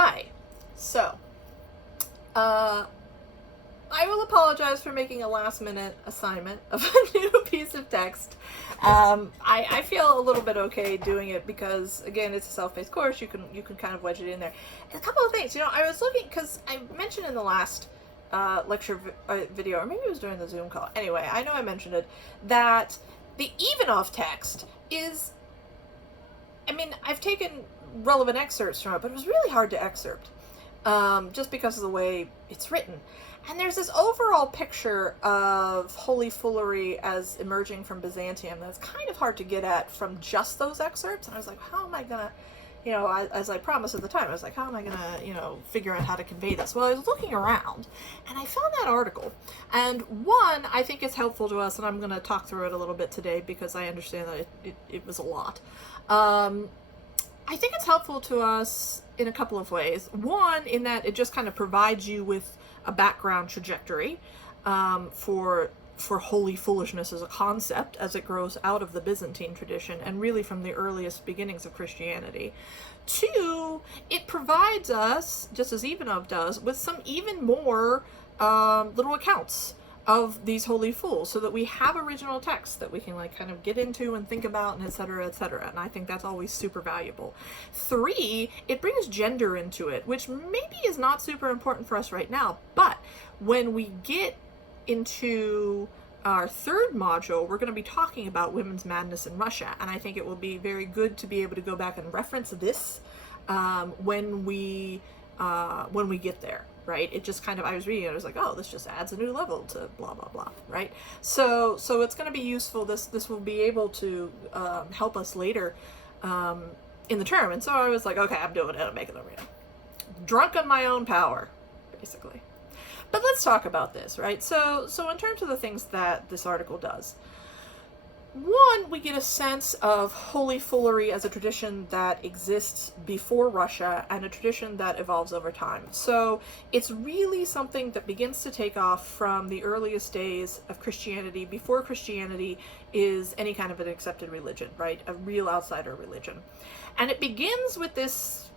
Hi. So, I will apologize for making a last minute assignment of a new piece of text. I feel a little bit okay doing it because, again, it's a self-paced course. You can kind of wedge it in there. And a couple of things, I was looking, because I mentioned in the last lecture video, or maybe it was during the Zoom call. Anyway, I know I mentioned it, that the Ivanov text is, I've taken relevant excerpts from it, but it was really hard to excerpt, just because of the way it's written. And there's this overall picture of holy foolery as emerging from Byzantium that's kind of hard to get at from just those excerpts. And I was like, how am I gonna, as I promised at the time, I was like, how am I gonna, figure out how to convey this? Well, I was looking around and I found that article. And one, I think it's helpful to us, and I'm gonna talk through it a little bit today because I understand that it was a lot. I think it's helpful to us in a couple of ways. One, in that it just kind of provides you with a background trajectory for holy foolishness as a concept as it grows out of the Byzantine tradition and really from the earliest beginnings of Christianity. Two, it provides us, just as Ivanov does, with some even more little accounts of these holy fools, so that we have original texts that we can kind of get into and think about, and etc., etc. And I think that's always super valuable. Three, it brings gender into it, which maybe is not super important for us right now, but when we get into our third module, we're going to be talking about women's madness in Russia, and I think it will be very good to be able to go back and reference this when we get there. Right? It just kind of, I was reading it, I was like, oh, this just adds a new level to blah, blah, blah, right? So it's going to be useful. This will be able to help us later in the term. And so I was like, okay, I'm doing it. I'm making the real. Drunk on my own power, basically. But let's talk about this, right? So in terms of the things that this article does, one, we get a sense of holy foolery as a tradition that exists before Russia and a tradition that evolves over time. So it's really something that begins to take off from the earliest days of Christianity, before Christianity is any kind of an accepted religion, right? A real outsider religion. And it begins with this,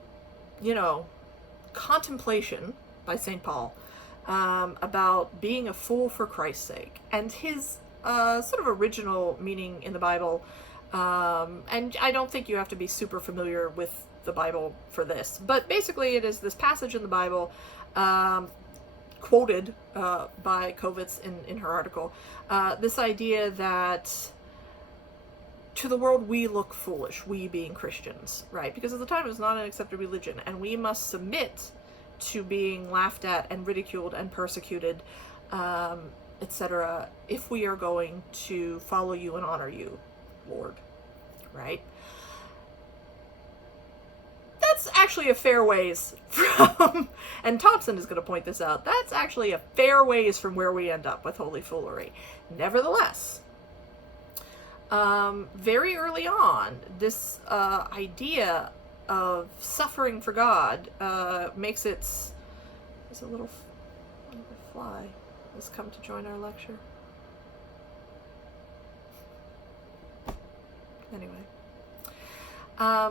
contemplation by St. Paul about being a fool for Christ's sake. And his sort of original meaning in the Bible, and I don't think you have to be super familiar with the Bible for this, but basically it is this passage in the Bible quoted by Kovitz in her article, this idea that to the world we look foolish, we being Christians, right? Because at the time it was not an accepted religion, and we must submit to being laughed at and ridiculed and persecuted, etc., if we are going to follow you and honor you, Lord, right? That's actually a fair ways from, and Thompson is going to point this out, that's actually a fair ways from where we end up with holy foolery. Nevertheless, very early on, this idea of suffering for God makes its, there's a little fly has come to join our lecture. Anyway.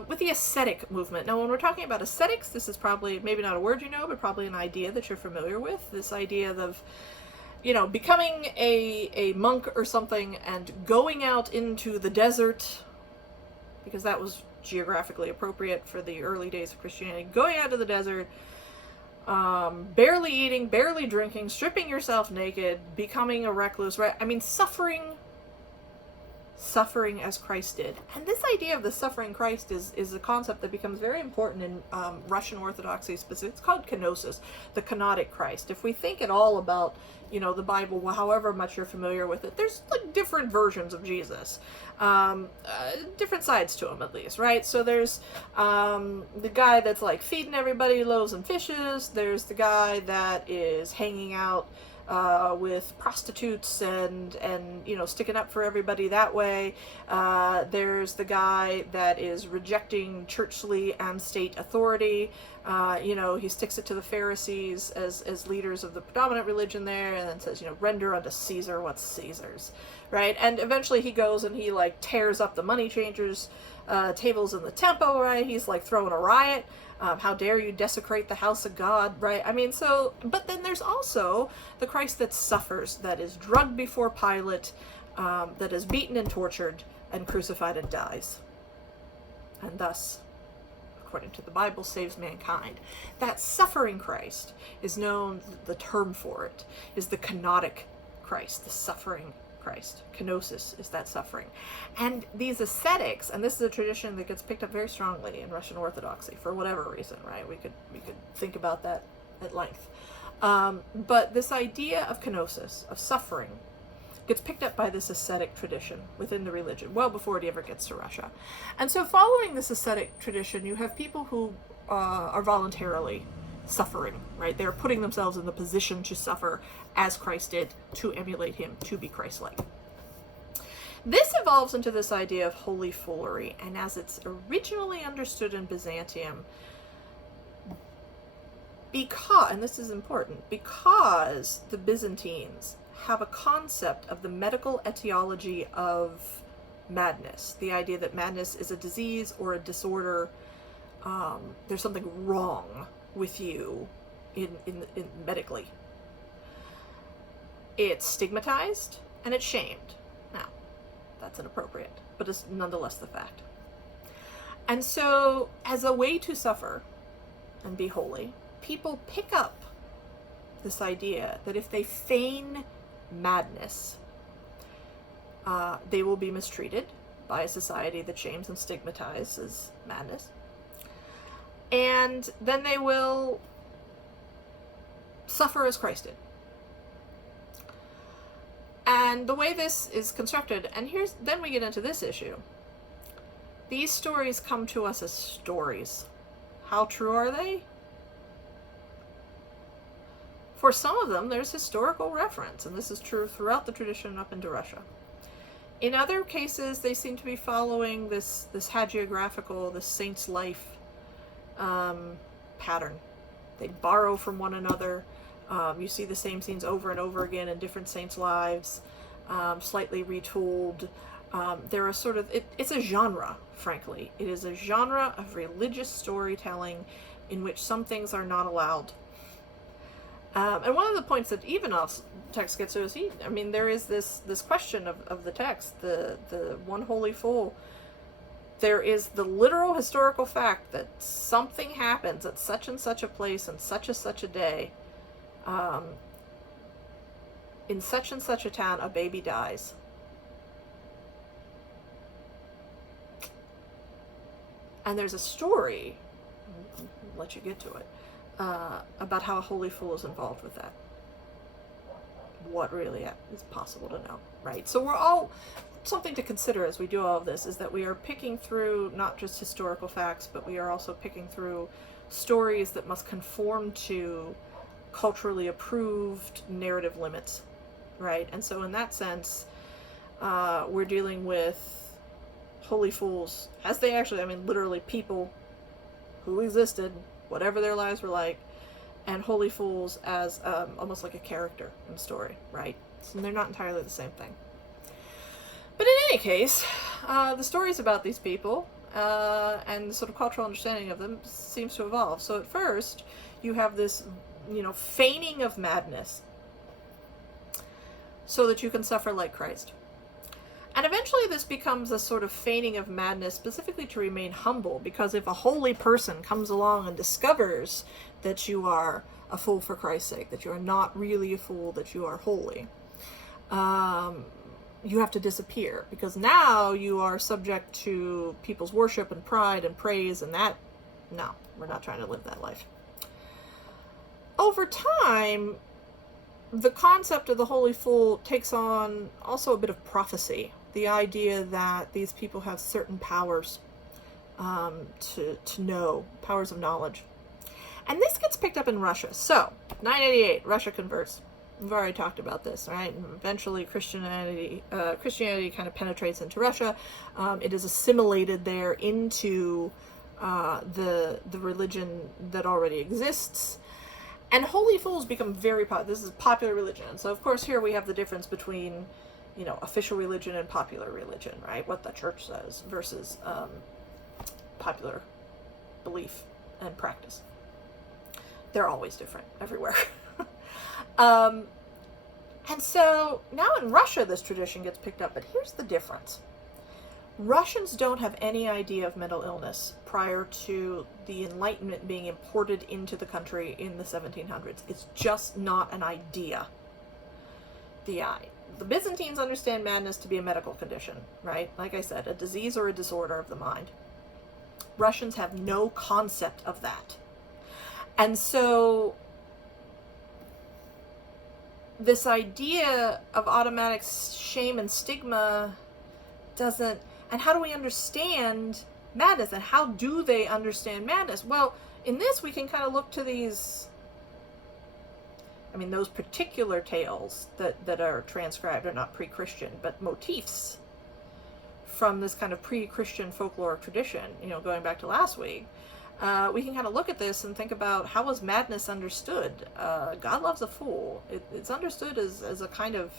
With the ascetic movement. Now, when we're talking about ascetics, this is probably, maybe not a word you know, but probably an idea that you're familiar with. This idea of, becoming a monk or something and going out into the desert, because that was geographically appropriate for the early days of Christianity, going out to the desert, barely eating, barely drinking, stripping yourself naked, becoming a recluse, right? Suffering as Christ did. And this idea of the suffering Christ is a concept that becomes very important in Russian Orthodoxy specific. It's called kenosis, the kenotic Christ. If we think at all about, the Bible, however much you're familiar with it, there's different versions of Jesus. Different sides to him, at least, right? So there's the guy that's feeding everybody loaves and fishes. There's the guy that is hanging out with prostitutes and sticking up for everybody that way. There's the guy that is rejecting churchly and state authority. He sticks it to the Pharisees as leaders of the predominant religion there, and then says, render unto Caesar what's Caesar's, right? And eventually he goes and he tears up the money changers tables in the temple, right? He's like throwing a riot. How dare you desecrate the house of God, right? I mean, so, but then there's also the Christ that suffers, that is drugged before Pilate, that is beaten and tortured and crucified and dies. And thus, according to the Bible, saves mankind. That suffering Christ is known, the term for it is the kenotic Christ, the suffering Christ. Kenosis is that suffering. And these ascetics, and this is a tradition that gets picked up very strongly in Russian Orthodoxy for whatever reason, right? We could think about that at length. But this idea of kenosis, of suffering, gets picked up by this ascetic tradition within the religion, well before it ever gets to Russia. And so following this ascetic tradition, you have people who are voluntarily suffering, right? They're putting themselves in the position to suffer as Christ did, to emulate him, to be Christ-like. This evolves into this idea of holy foolery, and as it's originally understood in Byzantium, because, and this is important, because the Byzantines have a concept of the medical etiology of madness, the idea that madness is a disease or a disorder, there's something wrong with you in medically. It's stigmatized and it's shamed. Now, that's inappropriate, but it's nonetheless the fact. And so, as a way to suffer and be holy, people pick up this idea that if they feign madness, they will be mistreated by a society that shames and stigmatizes madness. And then they will suffer as Christ did. And the way this is constructed, and then we get into this issue. These stories come to us as stories. How true are they? For some of them, there's historical reference, and this is true throughout the tradition up into Russia. In other cases, they seem to be following this hagiographical, this saint's life pattern. They borrow from one another. You see the same scenes over and over again in different saints' lives, slightly retooled. There are sort of, it's a genre, frankly. It is a genre of religious storytelling in which some things are not allowed. And one of the points that Ivanov's text gets to is, there is this question of the text, the one holy fool. There is the literal historical fact that something happens at such and such a place and such a day. In such and such a town, a baby dies. And there's a story, I'll let you get to it, about how a holy fool is involved with that. What really is possible to know, right? So we're all, something to consider as we do all of this is that we are picking through not just historical facts, but we are also picking through stories that must conform to culturally approved narrative limits, right? And so in that sense, we're dealing with holy fools, as they actually, literally people who existed, whatever their lives were like, and holy fools as almost like a character in the story, right? So they're not entirely the same thing. But in any case, the stories about these people and the sort of cultural understanding of them seems to evolve. So at first, you have this, feigning of madness so that you can suffer like Christ. And eventually this becomes a sort of feigning of madness specifically to remain humble, because if a holy person comes along and discovers that you are a fool for Christ's sake, that you are not really a fool, that you are holy, you have to disappear, because now you are subject to people's worship and pride and praise, and that, no, we're not trying to live that life. Over time, the concept of the holy fool takes on also a bit of prophecy. The idea that these people have certain powers to know, powers of knowledge. And this gets picked up in Russia. So, 988, Russia converts. We've already talked about this, right? And eventually Christianity kind of penetrates into Russia. It is assimilated there into the religion that already exists. And holy fools become very popular. This is popular religion. So, of course, here we have the difference between, official religion and popular religion, right? What the church says versus popular belief and practice. They're always different everywhere. And so now in Russia this tradition gets picked up, but here's the difference. Russians don't have any idea of mental illness prior to the Enlightenment being imported into the country in the 1700s. It's just not an idea. The Byzantines understand madness to be a medical condition, right? Like I said, a disease or a disorder of the mind. Russians have no concept of that. And so this idea of automatic shame and stigma doesn't, and how do we understand madness, and how do they understand madness? Well, in this we can kind of look to these, those particular tales that are transcribed are not pre-Christian, but motifs from this kind of pre-Christian folklore tradition, going back to last week. We can kind of look at this and think about, how was madness understood? God loves a fool. It's understood as a kind of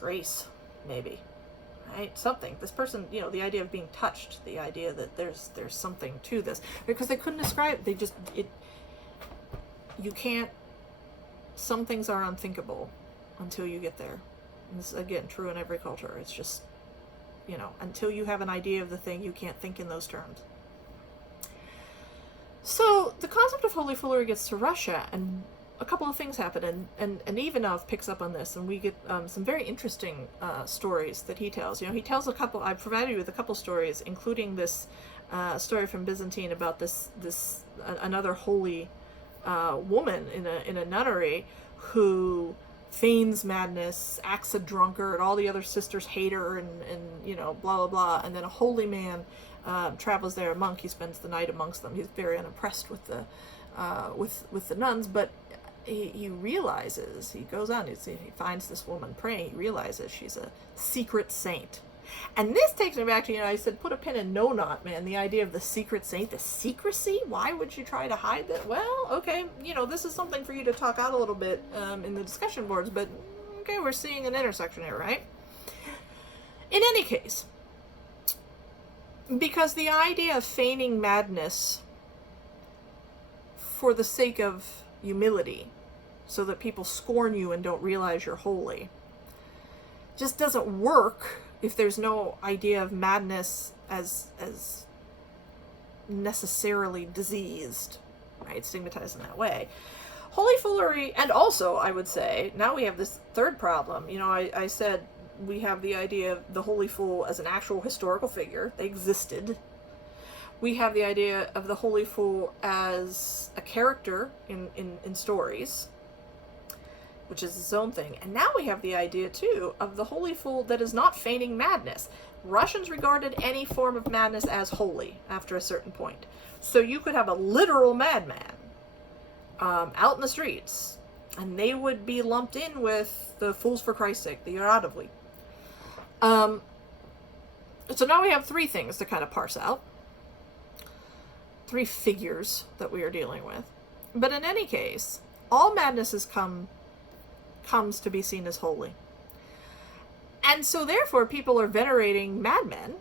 grace, maybe, right? Something. This person, the idea of being touched, the idea that there's something to this, because they couldn't describe it. You can't. Some things are unthinkable until you get there. And this is, again, true in every culture. It's just, until you have an idea of the thing, you can't think in those terms. So the concept of holy foolery gets to Russia, and a couple of things happen, and Ivanov picks up on this, and we get some very interesting stories that he tells. He tells a couple. I provided you with a couple stories, including this story from Byzantine about another holy woman in a nunnery who feigns madness, acts a drunkard, all the other sisters hate her, and blah blah blah, and then a holy man travels there, a monk. He spends the night amongst them. He's very unimpressed with the nuns, but he realizes, he goes on, he finds this woman praying, he realizes she's a secret saint. And this takes me back to, I said, put a pin in No Not, man, the idea of the secret saint, the secrecy. Why would you try to hide that? Well, okay, this is something for you to talk out a little bit in the discussion boards, but okay, we're seeing an intersection here, right? In any case, because the idea of feigning madness for the sake of humility, so that people scorn you and don't realize you're holy, just doesn't work if there's no idea of madness as necessarily diseased, right? Stigmatized in that way. Holy foolery, and also, I would say, now we have this third problem. I said we have the idea of the holy fool as an actual historical figure. They existed. We have the idea of the holy fool as a character in stories, which is its own thing. And now we have the idea, too, of the holy fool that is not feigning madness. Russians regarded any form of madness as holy after a certain point. So you could have a literal madman out in the streets, and they would be lumped in with the fools for Christ's sake, the Yaradovli. So now we have three things to kind of parse out. Three figures that we are dealing with. But in any case, all madness comes to be seen as holy. And so therefore people are venerating madmen.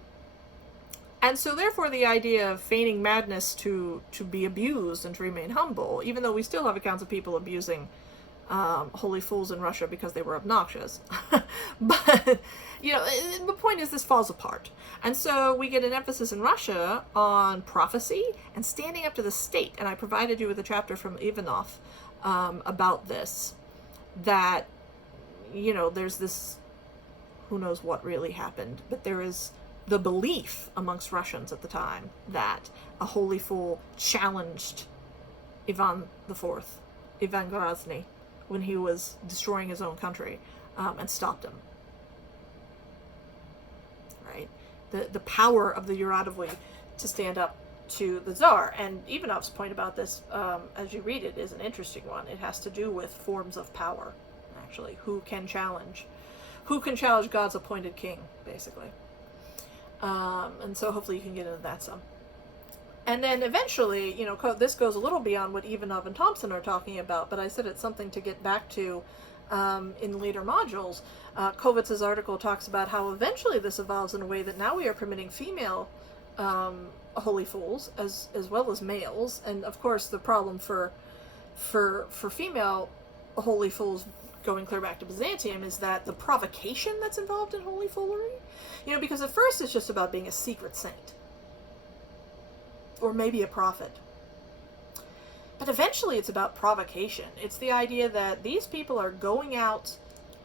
And so therefore the idea of feigning madness to be abused and to remain humble, even though we still have accounts of people abusing holy fools in Russia because they were obnoxious. But, the point is this falls apart. And so we get an emphasis in Russia on prophecy and standing up to the state. And I provided you with a chapter from Ivanov about this. That, there's this, who knows what really happened, but there is the belief amongst Russians at the time that a holy fool challenged Ivan IV, Ivan Grozny, when he was destroying his own country, and stopped him. Right? The power of the Yaradovli to stand up to the Tsar. And Ivanov's point about this, as you read it, is an interesting one. It has to do with forms of power, actually. Who can challenge God's appointed king, basically. And so hopefully you can get into that some. And then eventually, this goes a little beyond what Ivanov and Thompson are talking about, but I said it's something to get back to in later modules. Kovitz's article talks about how eventually this evolves in a way that now we are permitting female holy fools as well as males. And of course the problem for female holy fools, going clear back to Byzantium, is that the provocation that's involved in holy foolery, because at first it's just about being a secret saint or maybe a prophet, but eventually it's about provocation. It's the idea that these people are going out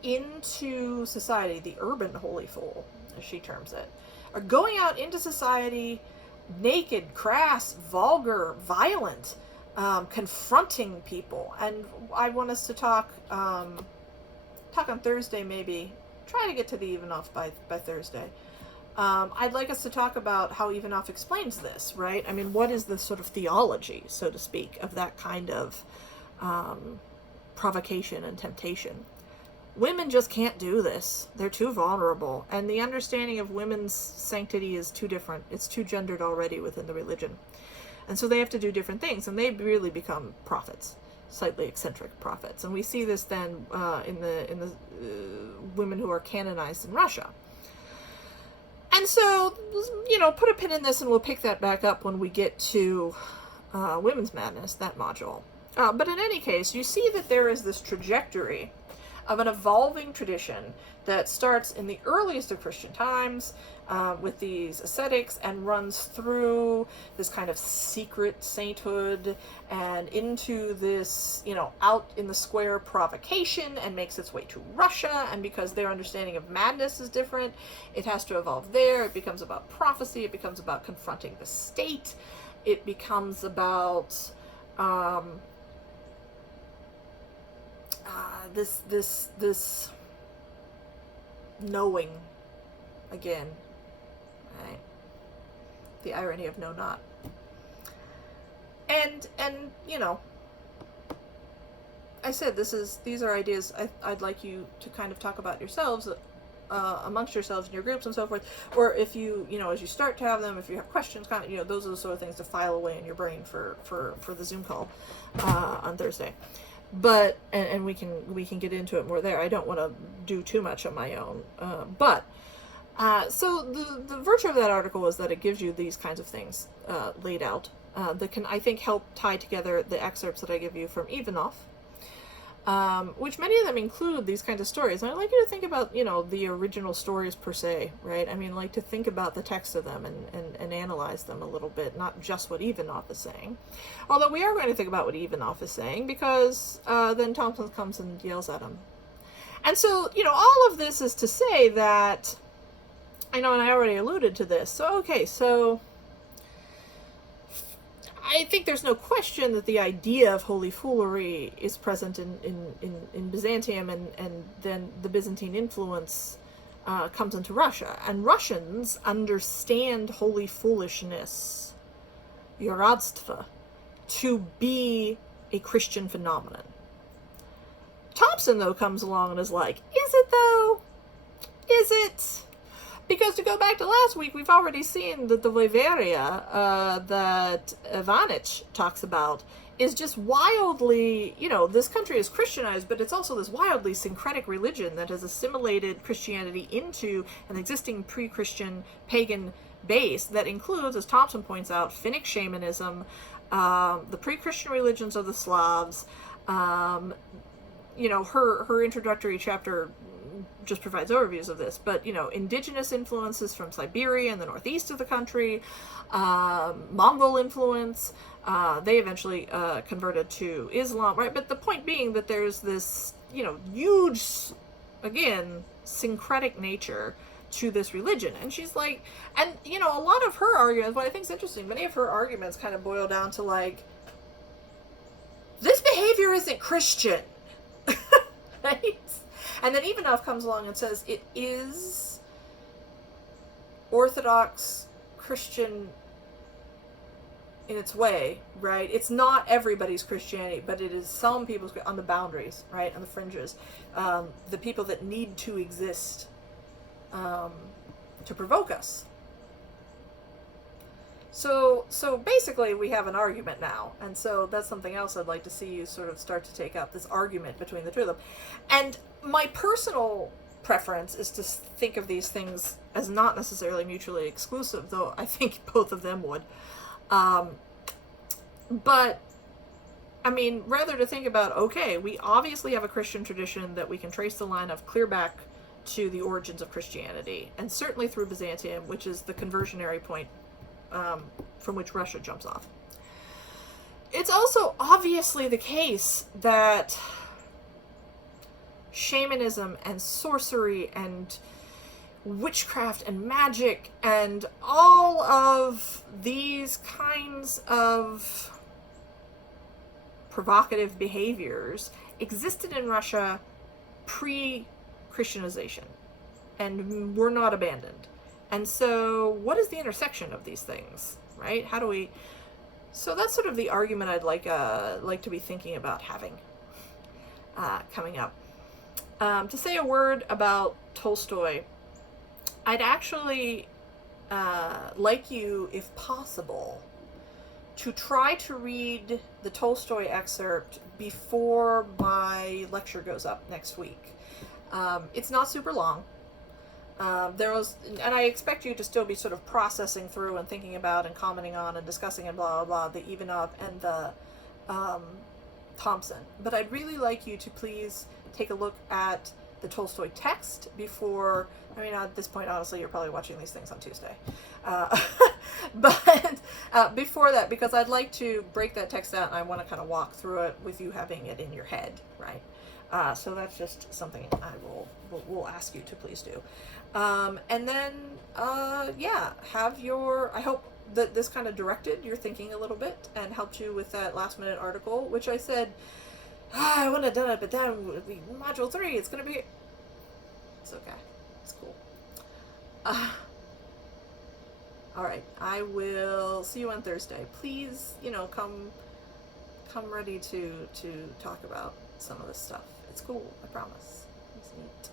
into society, the urban holy fool, as she terms it, are going out into society naked, crass, vulgar, violent, confronting people. And I want us to talk on Thursday, maybe. Try to get to the Ivanov by Thursday. I'd like us to talk about how Ivanov explains this, right? I mean, what is the sort of theology, so to speak, of that kind of provocation and temptation? Women just can't do this. They're too vulnerable. And the understanding of women's sanctity is too different. It's too gendered already within the religion. And so they have to do different things, and they really become prophets, slightly eccentric prophets. And we see this then in the women who are canonized in Russia. And so, put a pin in this, and we'll pick that back up when we get to Women's Madness, that module. But in any case, you see that there is this trajectory of an evolving tradition that starts in the earliest of Christian times with these ascetics and runs through this kind of secret sainthood and into this, out in the square provocation, and makes its way to Russia. And because their understanding of madness is different, it has to evolve there. It becomes about prophecy. It becomes about confronting the state. It becomes about this knowing again, right? The irony of know not. And I said these are ideas I'd like you to kind of talk about yourselves, amongst yourselves in your groups and so forth, or if you as you start to have them, if you have questions, those are the sort of things to file away in your brain for the Zoom call on Thursday. But and we can get into it more there. I don't want to do too much on my own. So the virtue of that article is that it gives you these kinds of things laid out that can, I think, help tie together the excerpts that I give you from Ivanov, which many of them include these kinds of stories. And I'd like you to think about, the original stories per se, right? I mean, like to think about the text of them and analyze them a little bit, not just what Ivanov is saying. Although we are going to think about what Ivanov is saying, because then Thompson comes and yells at him. And so, all of this is to say that, and I already alluded to this. So, okay, so I think there's no question that the idea of holy foolery is present in Byzantium, and then the Byzantine influence comes into Russia. And Russians understand holy foolishness, yaradstva, to be a Christian phenomenon. Thompson, though, comes along and is like, is it though? Is it? Because to go back to last week, we've already seen that the Voiveria that Ivanich talks about is just wildly, this country is Christianized, but it's also this wildly syncretic religion that has assimilated Christianity into an existing pre-Christian pagan base that includes, as Thompson points out, Finnic shamanism, the pre-Christian religions of the Slavs. Her introductory chapter just provides overviews of this, but indigenous influences from Siberia and the northeast of the country, Mongol influence. They eventually converted to Islam, right? But the point being that there's this huge, again, syncretic nature to this religion. And she's like, and a lot of her arguments, what I think is interesting, many of her arguments kind of boil down to like, this behavior isn't Christian. Right? And then Ivanov comes along and says it is Orthodox Christian in its way, right? It's not everybody's Christianity, but it is some people's, on the boundaries, right? On the fringes. The people that need to exist to provoke us. So basically we have an argument now, and so that's something else I'd like to see you sort of start to take up, this argument between the two of them. And my personal preference is to think of these things as not necessarily mutually exclusive, though I think both of them would. But, I mean, rather to think about, okay, we obviously have a Christian tradition that we can trace the line of clear back to the origins of Christianity, and certainly through Byzantium, which is the conversionary point from which Russia jumps off. It's also obviously the case that shamanism and sorcery and witchcraft and magic and all of these kinds of provocative behaviors existed in Russia pre-Christianization and were not abandoned. And so what is the intersection of these things, right? How do we... So that's sort of the argument I'd like to be thinking about having coming up. To say a word about Tolstoy, I'd actually like you, if possible, to try to read the Tolstoy excerpt before my lecture goes up next week. It's not super long. And I expect you to still be sort of processing through and thinking about and commenting on and discussing and blah, blah, blah, the Ivanov and the Thompson. But I'd really like you to please take a look at the Tolstoy text before, I mean, at this point, honestly, you're probably watching these things on Tuesday. But before that, because I'd like to break that text out and I want to kind of walk through it with you having it in your head, right? So that's just something I will ask you to please do. And then, yeah, I hope that this kind of directed your thinking a little bit and helped you with that last minute article, which I said, I wouldn't have done it, but then module 3, it's going to be... It's okay. It's cool. Alright, I will see you on Thursday. Please, come ready to talk about some of this stuff. It's cool, I promise. It's neat.